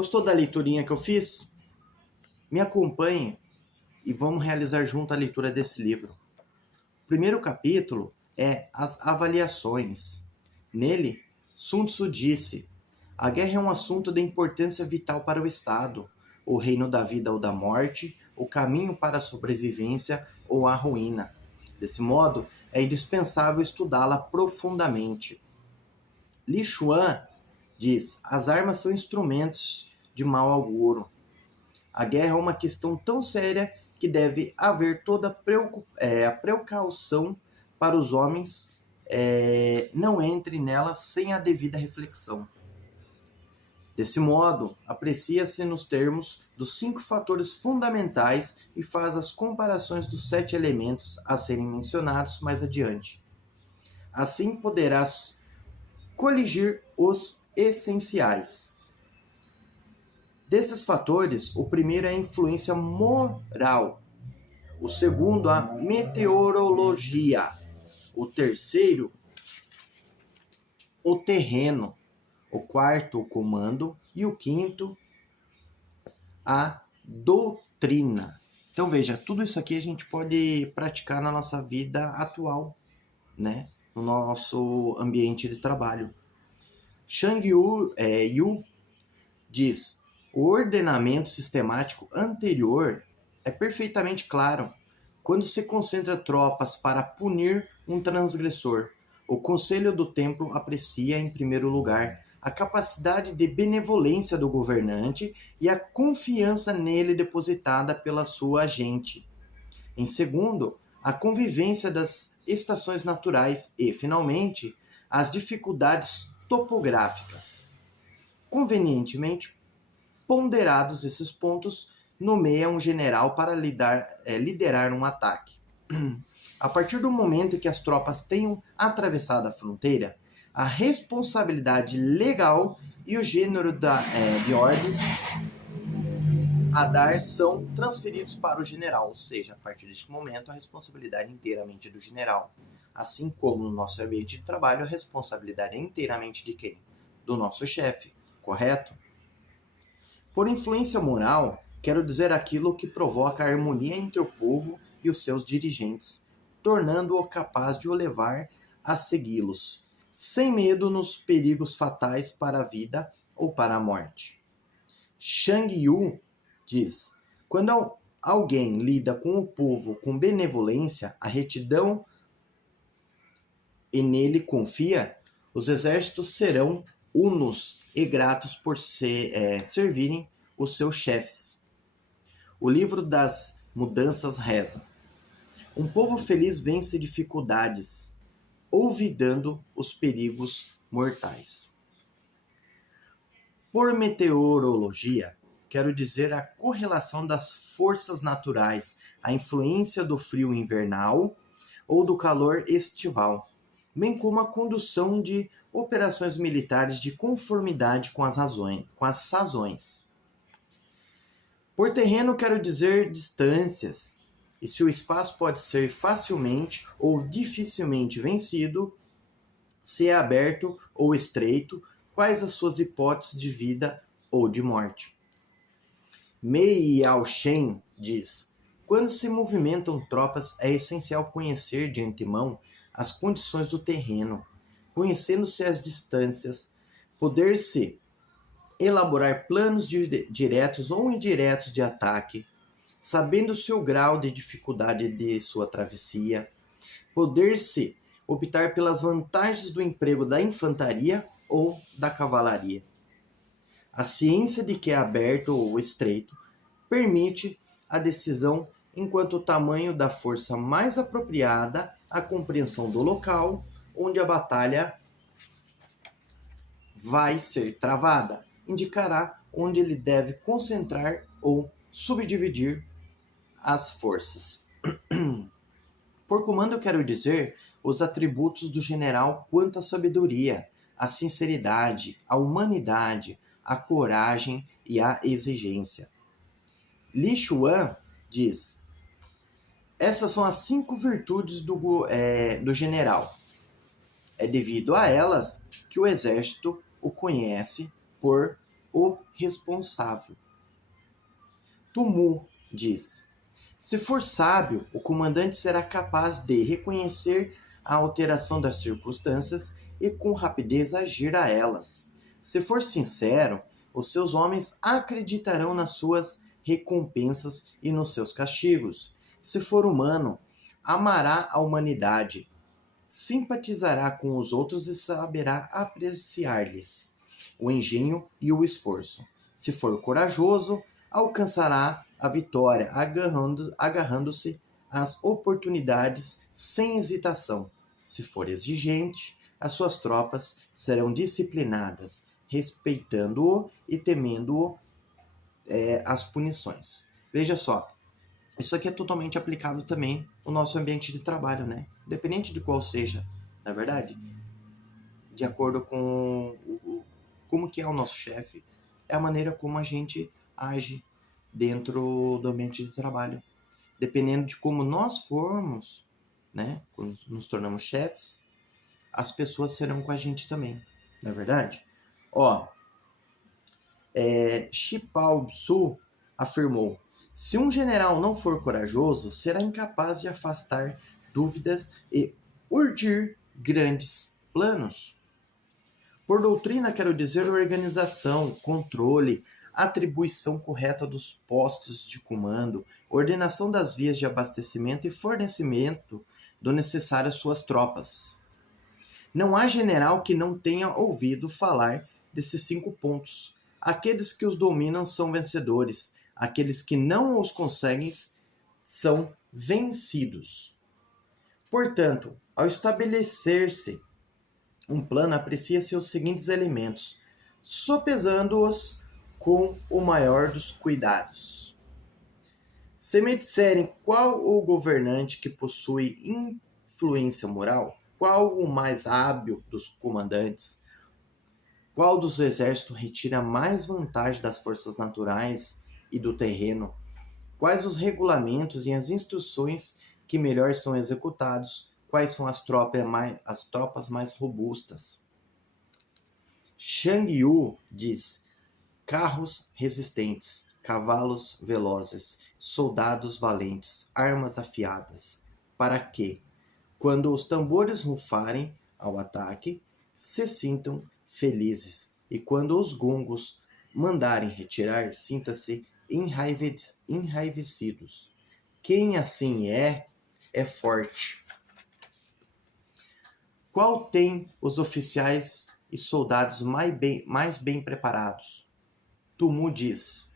Gostou da leiturinha que eu fiz? Me acompanhe e vamos realizar junto a leitura desse livro. O primeiro capítulo é as avaliações. Nele, Sun Tzu disse: a guerra é um assunto de importância vital para o Estado, o reino da vida ou da morte, o caminho para a sobrevivência ou a ruína. Desse modo, é indispensável estudá-la profundamente. Li Xuan diz: as armas são instrumentos de mau agouro. A guerra é uma questão tão séria que deve haver toda a precaução para os homens não entrem nela sem a devida reflexão. Desse modo, aprecia-se nos termos dos 5 fatores fundamentais e faz as comparações dos 7 elementos a serem mencionados mais adiante. Assim poderás coligir os essenciais. Desses fatores, o primeiro é a influência moral, o segundo, a meteorologia, o terceiro, o terreno, o quarto, o comando, e o quinto, a doutrina. Então veja, tudo isso aqui a gente pode praticar na nossa vida atual, né? No nosso ambiente de trabalho. Shang Yu diz: o ordenamento sistemático anterior é perfeitamente claro. Quando se concentra tropas para punir um transgressor, o Conselho do Templo aprecia, em primeiro lugar, a capacidade de benevolência do governante e a confiança nele depositada pela sua gente. Em segundo, a convivência das estações naturais e, finalmente, as dificuldades topográficas. Convenientemente ponderados esses pontos, nomeia um general para liderar um ataque. A partir do momento em que as tropas tenham atravessado a fronteira, a responsabilidade legal e o gênero de ordens a dar são transferidos para o general, ou seja, a partir deste momento a responsabilidade é inteiramente do general. Assim como no nosso ambiente de trabalho, a responsabilidade é inteiramente de quem? Do nosso chefe, correto? Por influência moral, quero dizer aquilo que provoca a harmonia entre o povo e os seus dirigentes, tornando-o capaz de o levar a segui-los, sem medo nos perigos fatais para a vida ou para a morte. Shang Yu diz: quando alguém lida com o povo com benevolência, a retidão e nele confia, os exércitos serão unos e gratos por servirem os seus chefes. O livro das mudanças reza: um povo feliz vence dificuldades, olvidando os perigos mortais. Por meteorologia, quero dizer a correlação das forças naturais, a influência do frio invernal ou do calor estival, bem como a condução de operações militares de conformidade com as sazões. Por terreno quero dizer distâncias, e se o espaço pode ser facilmente ou dificilmente vencido, se é aberto ou estreito, quais as suas hipóteses de vida ou de morte. Mei Yao-shen diz: quando se movimentam tropas, é essencial conhecer de antemão as condições do terreno, conhecendo-se as distâncias, poder-se elaborar planos diretos ou indiretos de ataque, sabendo-se o grau de dificuldade de sua travessia, poder-se optar pelas vantagens do emprego da infantaria ou da cavalaria. A ciência de que é aberto ou estreito permite a decisão, enquanto o tamanho da força mais apropriada, a compreensão do local onde a batalha vai ser travada, indicará onde ele deve concentrar ou subdividir as forças. Por comando eu quero dizer os atributos do general quanto à sabedoria, a sinceridade, a humanidade, a coragem e a exigência. Li Xuan diz: essas são as 5 virtudes do general. É devido a elas que o exército o conhece por o responsável. Tumu diz: se for sábio, o comandante será capaz de reconhecer a alteração das circunstâncias e com rapidez agir a elas. Se for sincero, os seus homens acreditarão nas suas recompensas e nos seus castigos. Se for humano, amará a humanidade, simpatizará com os outros e saberá apreciar-lhes o engenho e o esforço. Se for corajoso, alcançará a vitória, agarrando-se às oportunidades sem hesitação. Se for exigente, as suas tropas serão disciplinadas, respeitando-o e temendo-o as punições. Veja só, isso aqui é totalmente aplicável também no nosso ambiente de trabalho, né? Independente de qual seja, na verdade, de acordo com como que é o nosso chefe, é a maneira como a gente age dentro do ambiente de trabalho. Dependendo de como nós formos, né, quando nos tornamos chefes, as pessoas serão com a gente também, não é verdade? Ó, Shipao Tzu afirmou: se um general não for corajoso, será incapaz de afastar dúvidas e urdir grandes planos. Por doutrina, quero dizer organização, controle, atribuição correta dos postos de comando, ordenação das vias de abastecimento e fornecimento do necessário às suas tropas. Não há general que não tenha ouvido falar desses 5 pontos. Aqueles que os dominam são vencedores, aqueles que não os conseguem são vencidos. Portanto, ao estabelecer-se um plano, aprecia-se os seguintes elementos, sopesando-os com o maior dos cuidados. Se me disserem qual o governante que possui influência moral, qual o mais hábil dos comandantes, qual dos exércitos retira mais vantagem das forças naturais e do terreno, quais os regulamentos e as instruções que melhor são executados, quais são as tropas mais robustas. Shang Yu diz: carros resistentes, cavalos velozes, soldados valentes, armas afiadas, para que, quando os tambores rufarem ao ataque, se sintam felizes, e quando os gongos mandarem retirar, sinta-se enraivecidos. Quem assim é forte. Qual tem os oficiais e soldados mais bem preparados? Tumu diz: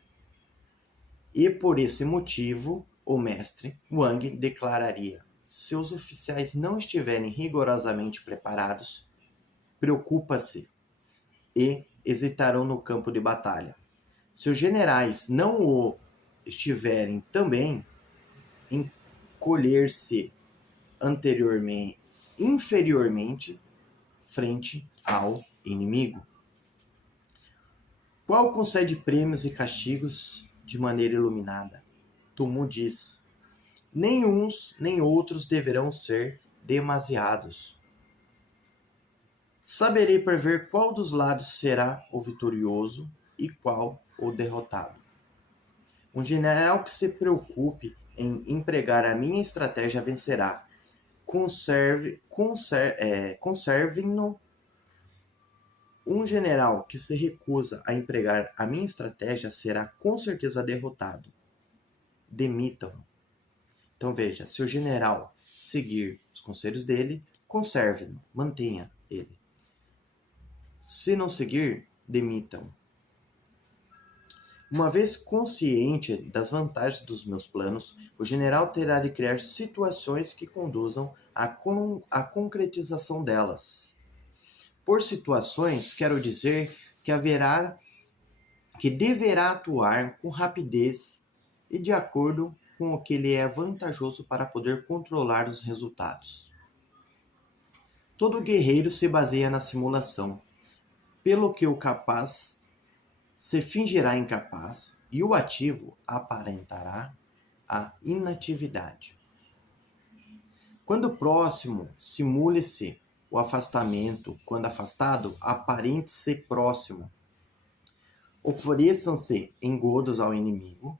e por esse motivo, o mestre Wang declararia: se os oficiais não estiverem rigorosamente preparados, preocupa-se e hesitarão no campo de batalha. Se os generais não o estiverem também, encolher-se inferiormente frente ao inimigo. Qual concede prêmios e castigos de maneira iluminada? Tumu diz: nem uns nem outros deverão ser demasiados. Saberei prever qual dos lados será o vitorioso e qual o derrotado. Um general que se preocupe em empregar a minha estratégia vencerá. Conservem-no. Um general que se recusa a empregar a minha estratégia será com certeza derrotado. Demitam-no. Então veja, se o general seguir os conselhos dele, conserve-no, mantenha ele. Se não seguir, demitam. Uma vez consciente das vantagens dos meus planos, o general terá de criar situações que conduzam à concretização delas. Por situações, quero dizer que deverá atuar com rapidez e de acordo com o que lhe é vantajoso para poder controlar os resultados. Todo guerreiro se baseia na simulação, pelo que o capaz se fingirá incapaz e o ativo aparentará a inatividade. Quando próximo, simule-se o afastamento. Quando afastado, aparente-se próximo. Ofereçam-se engodos ao inimigo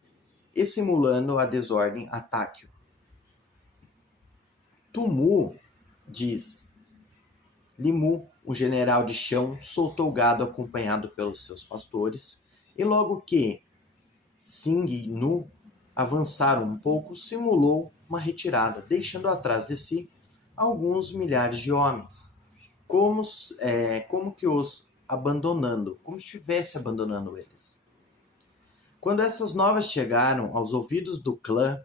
e, simulando a desordem, ataque-o. Tumu diz: Limu, um general de chão, soltou o gado acompanhado pelos seus pastores, e logo que Sing-Nu avançaram um pouco, simulou uma retirada, deixando atrás de si alguns milhares de homens, como que os abandonando, como se estivesse abandonando eles. Quando essas novas chegaram aos ouvidos do clã,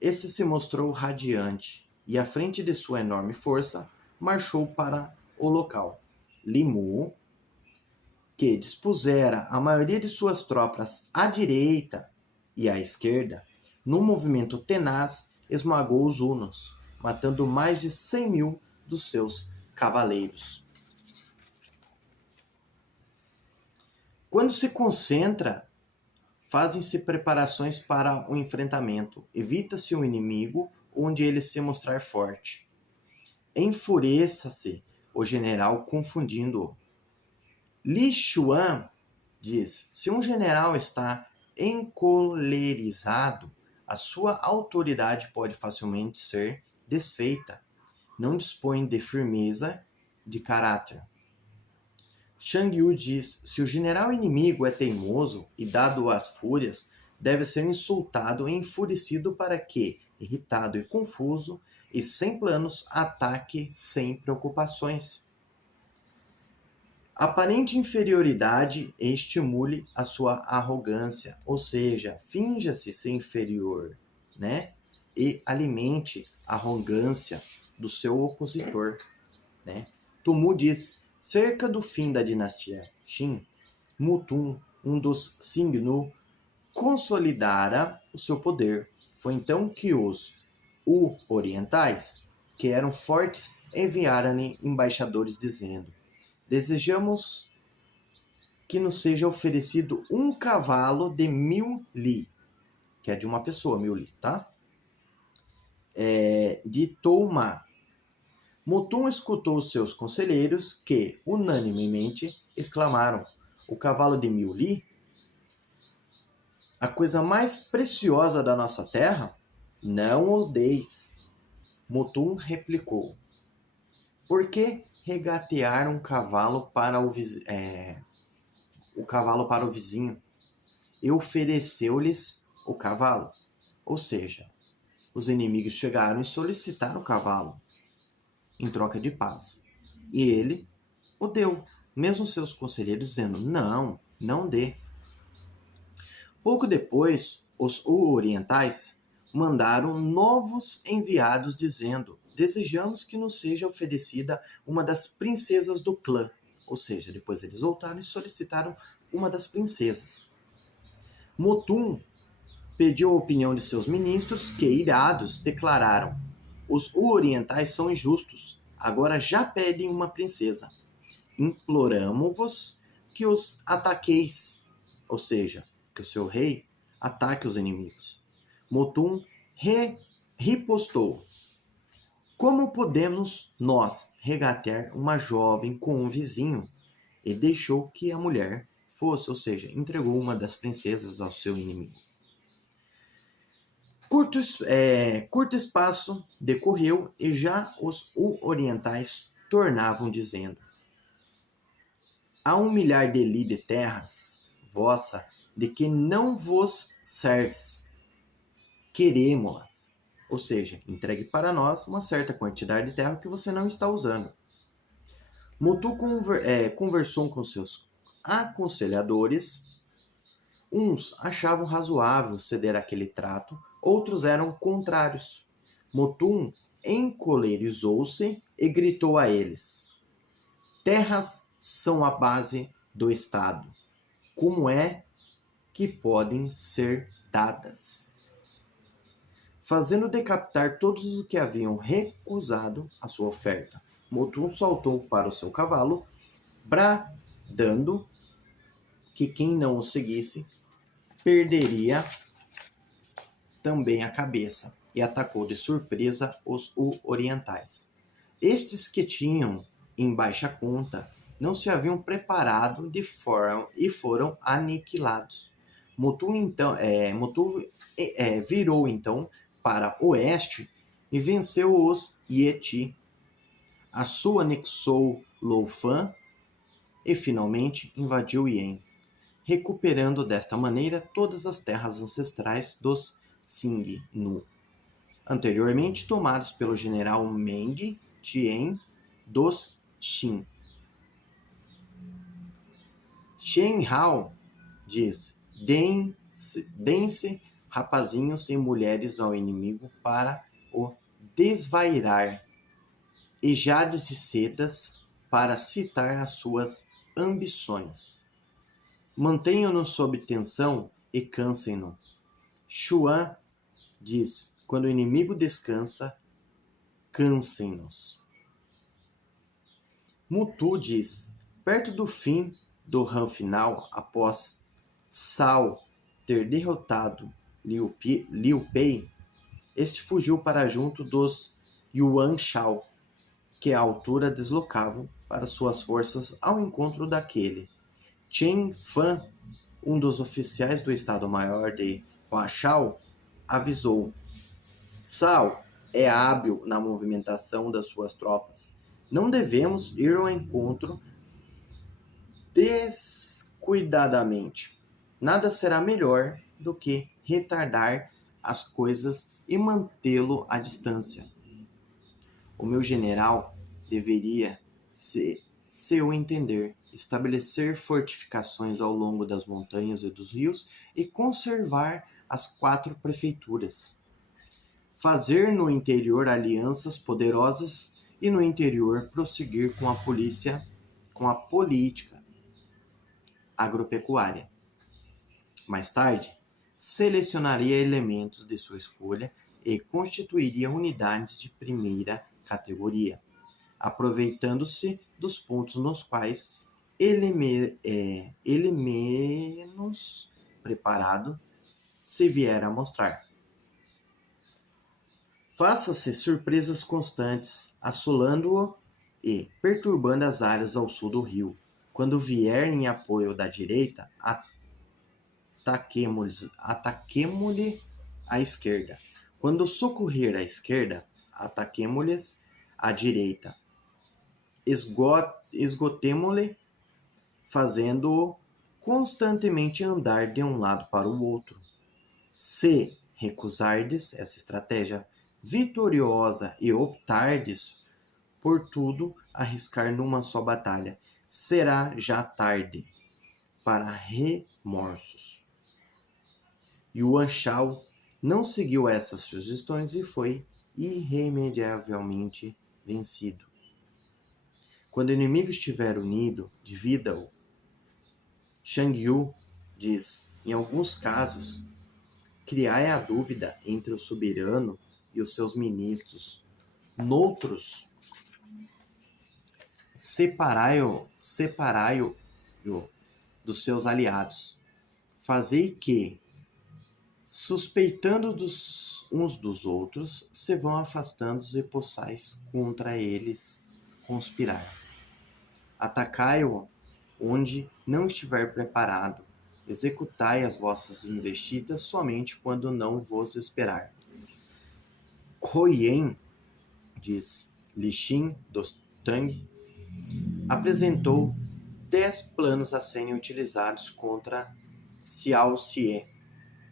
esse se mostrou radiante e, à frente de sua enorme força, marchou para o local. Limu, que dispusera a maioria de suas tropas à direita e à esquerda, num movimento tenaz, esmagou os hunos, matando mais de 100.000 dos seus cavaleiros. Quando se concentra, fazem-se preparações para o enfrentamento. Evita-se o inimigo onde ele se mostrar forte. Enfureça-se o general confundindo-o. Li Xuan diz: se um general está encolerizado, a sua autoridade pode facilmente ser desfeita. Não dispõe de firmeza de caráter. Shang Yu diz: se o general inimigo é teimoso e dado às fúrias, deve ser insultado e enfurecido para que, irritado e confuso e sem planos, ataque sem preocupações. Aparente inferioridade estimule a sua arrogância, ou seja, finja-se ser inferior, né? E alimente a arrogância do seu opositor, né? Tumu diz: cerca do fim da dinastia Qin, Mutum, um dos Xingnu, consolidara o seu poder. Foi então que os orientais, que eram fortes, enviaram-lhe embaixadores dizendo: desejamos que nos seja oferecido um cavalo de 1.000 li, que é de uma pessoa, 1.000 li, tá? De Touma. Mutum escutou os seus conselheiros que, unanimemente, exclamaram: o cavalo de 1.000 li? A coisa mais preciosa da nossa terra? Não o deis. Mutum replicou: por que regatear um cavalo para o vizinho? E ofereceu-lhes o cavalo. Ou seja, os inimigos chegaram e solicitaram o cavalo em troca de paz. E ele o deu, mesmo seus conselheiros dizendo: não, não dê. Pouco depois, os orientais mandaram novos enviados dizendo: desejamos que nos seja oferecida uma das princesas do clã. Ou seja, depois eles voltaram e solicitaram uma das princesas. Mutum pediu a opinião de seus ministros que, irados, declararam: os orientais são injustos, agora já pedem uma princesa. Imploramo-vos que os ataqueis, ou seja, que o seu rei ataque os inimigos. Mutum ripostou: como podemos nós regatear uma jovem com um vizinho? E deixou que a mulher fosse, ou seja, entregou uma das princesas ao seu inimigo. Curto espaço decorreu e já os orientais tornavam dizendo: há 1 milhar de li de terras vossa de que não vos serves. Queremo-las. Ou seja, entregue para nós uma certa quantidade de terra que você não está usando. Mutum conversou com seus aconselhadores. Uns achavam razoável ceder aquele trato, outros eram contrários. Mutum encolerizou-se e gritou a eles: terras são a base do Estado. Como é que podem ser dadas? Fazendo decapitar todos os que haviam recusado a sua oferta, Mutum saltou para o seu cavalo, bradando que quem não o seguisse perderia também a cabeça, e atacou de surpresa os orientais. Estes que tinham em baixa conta não se haviam preparado de forma e foram aniquilados. Mutu virou então para oeste e venceu os Yeti. A Su anexou Loufan e finalmente invadiu Yen, recuperando desta maneira todas as terras ancestrais dos Xingnu, anteriormente tomados pelo general Meng Tian dos Qin. Shen Hao diz: deem-se rapazinhos e mulheres ao inimigo para o desvairar, e jades e sedas para citar as suas ambições. Mantenham-no sob tensão e cansem-no. Xuan diz: quando o inimigo descansa, cansem-nos. Mutu diz: perto do fim do run final, após Cao ter derrotado Liu Pei, este fugiu para junto dos Yuan Shao, que à altura deslocavam para suas forças ao encontro daquele. Chen Fan, um dos oficiais do Estado-Maior de Huashao, avisou: Cao é hábil na movimentação das suas tropas. Não devemos ir ao encontro descuidadamente. Nada será melhor do que retardar as coisas e mantê-lo à distância. O meu general deveria, se eu entender, estabelecer fortificações ao longo das montanhas e dos rios e conservar as 4 prefeituras. Fazer no interior alianças poderosas e no interior prosseguir com a política agropecuária. Mais tarde, selecionaria elementos de sua escolha e constituiria unidades de primeira categoria, aproveitando-se dos pontos nos quais ele menos preparado se vier a mostrar. Faça-se surpresas constantes, assolando-o e perturbando as áreas ao sul do rio. Quando vier em apoio da direita, ataquemo-lhe à esquerda. Quando socorrer à esquerda, ataquemo-lhes à direita. Esgotemo-lhe, fazendo-o constantemente andar de um lado para o outro. Se recusardes essa estratégia vitoriosa e optardes por tudo arriscar numa só batalha, será já tarde para remorsos. Yuan Shao não seguiu essas sugestões e foi irremediavelmente vencido. Quando o inimigo estiver unido, divida-o. Shang Yu diz: em alguns casos, criai a dúvida entre o soberano e os seus ministros. Noutros, separai-o dos seus aliados. Fazei que, suspeitando uns dos outros, se vão afastando e possais contra eles conspirar. Atacai-o onde não estiver preparado. Executai as vossas investidas somente quando não vos esperar. Huyen, diz Lixin do Tang, apresentou 10 planos a serem utilizados contra Xiao Xie,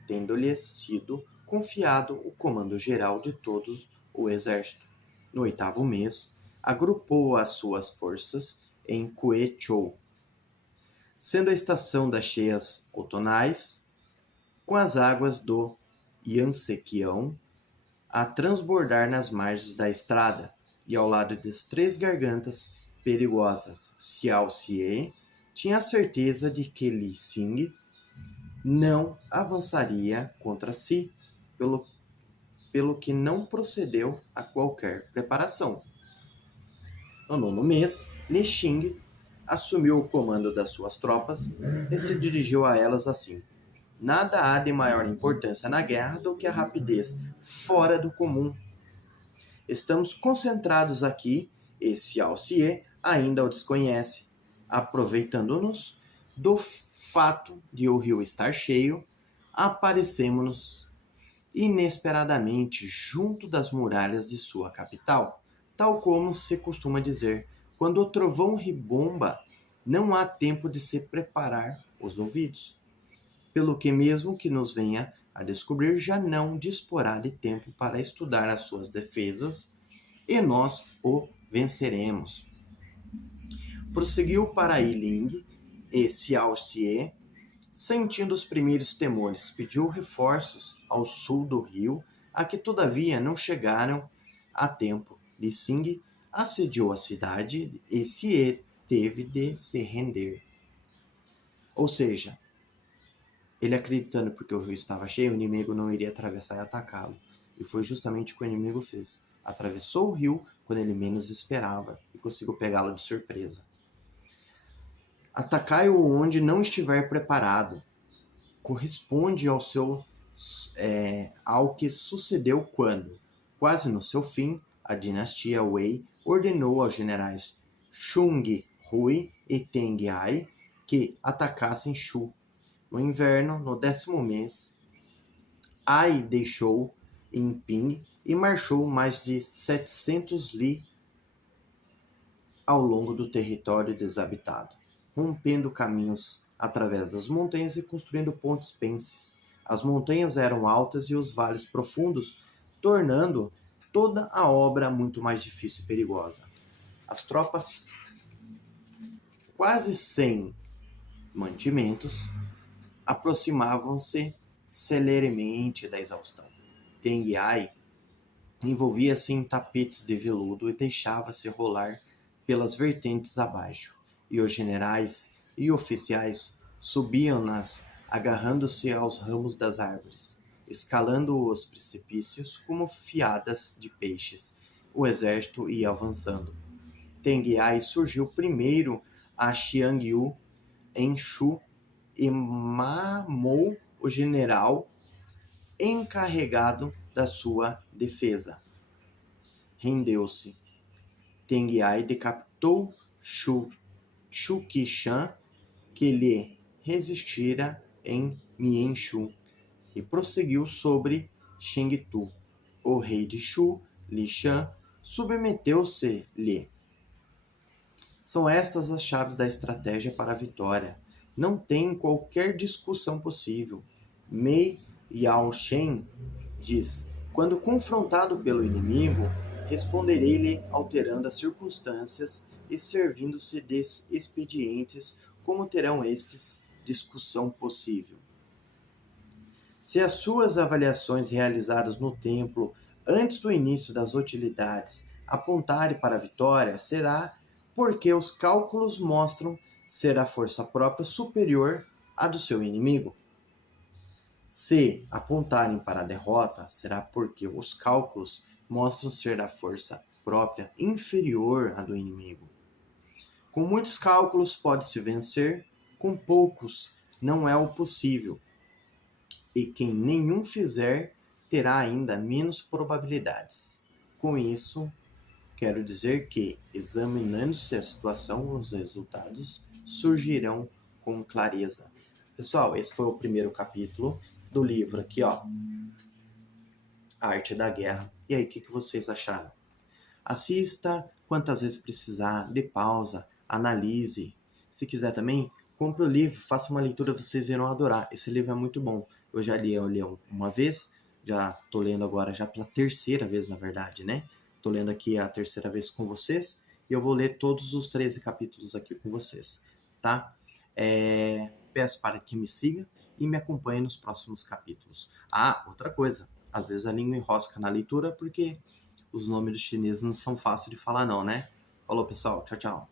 tendo-lhe sido confiado o comando geral de todo o exército. No 8º mês, agrupou as suas forças em Kuechou, sendo a estação das cheias outonais, com as águas do Yangtze-Kiang a transbordar nas margens da estrada, e ao lado das 3 gargantas perigosas. Xiao Xie tinha a certeza de que Li Xing não avançaria contra si, pelo que não procedeu a qualquer preparação. No 9º mês, Li Xing assumiu o comando das suas tropas e se dirigiu a elas assim: nada há de maior importância na guerra do que a rapidez fora do comum. Estamos concentrados aqui e Xiao Xie ainda o desconhece. Aproveitando-nos do fato de o rio estar cheio, aparecemos-nos inesperadamente junto das muralhas de sua capital, tal como se costuma dizer, quando o trovão ribomba, não há tempo de se preparar os ouvidos. Pelo que mesmo que nos venha a descobrir, já não disporá de tempo para estudar as suas defesas, e nós o venceremos. Prosseguiu para Yiling e Xiaoxie, sentindo os primeiros temores, pediu reforços ao sul do rio, a que todavia não chegaram a tempo. Li Xing assediou a cidade e Xie teve de se render. Ou seja, ele acreditando porque o rio estava cheio, o inimigo não iria atravessar e atacá-lo. E foi justamente o que o inimigo fez. Atravessou o rio quando ele menos esperava e conseguiu pegá-lo de surpresa. Atacai-o onde não estiver preparado. Corresponde ao que sucedeu quando, quase no seu fim, a dinastia Wei ordenou aos generais Chung Hui e Teng Ai que atacassem Shu. No inverno, no 10º mês, Ai deixou Yinping e marchou mais de 700 li ao longo do território desabitado, rompendo caminhos através das montanhas e construindo pontes penses. As montanhas eram altas e os vales profundos, tornando toda a obra muito mais difícil e perigosa. As tropas, quase sem mantimentos, aproximavam-se celeremente da exaustão. Teng Ai envolvia-se em tapetes de veludo e deixava-se rolar pelas vertentes abaixo, e os generais e oficiais subiam-nas agarrando-se aos ramos das árvores, escalando os precipícios como fiadas de peixes. O exército ia avançando. Teng Ai surgiu primeiro a Xiangyu em Shu e mamou o general encarregado da sua defesa. Rendeu-se. Teng Ai decapitou Shu Qishan, que lhe resistira em Mienshu, e prosseguiu sobre Chengtu. O rei de Shu, Li Shan, submeteu-se-lhe. São estas as chaves da estratégia para a vitória. Não tem qualquer discussão possível. Mei Yaoshen diz: quando confrontado pelo inimigo, responderei-lhe alterando as circunstâncias e servindo-se de expedientes, como terão estes discussão possível. Se as suas avaliações realizadas no templo antes do início das hostilidades apontarem para a vitória, será porque os cálculos mostram ser a força própria superior à do seu inimigo. Se apontarem para a derrota, será porque os cálculos mostram ser a força própria inferior à do inimigo. Com muitos cálculos pode-se vencer, com poucos não é o possível. E quem nenhum fizer terá ainda menos probabilidades. Com isso, quero dizer que, examinando-se a situação, os resultados surgirão com clareza. Pessoal, esse foi o primeiro capítulo do livro aqui, ó, A Arte da Guerra. E aí, o que vocês acharam? Assista quantas vezes precisar, dê pausa, analise. Se quiser também, compre o livro, faça uma leitura, vocês irão adorar. Esse livro é muito bom. Eu já li uma vez, já tô lendo agora já pela terceira vez, na verdade, né? Tô lendo aqui a terceira vez com vocês e eu vou ler todos os 13 capítulos aqui com vocês, tá? Peço para que me siga e me acompanhe nos próximos capítulos. Ah, outra coisa, às vezes a língua enrosca na leitura porque os nomes dos chineses não são fáceis de falar não, né? Falou, pessoal. Tchau, tchau.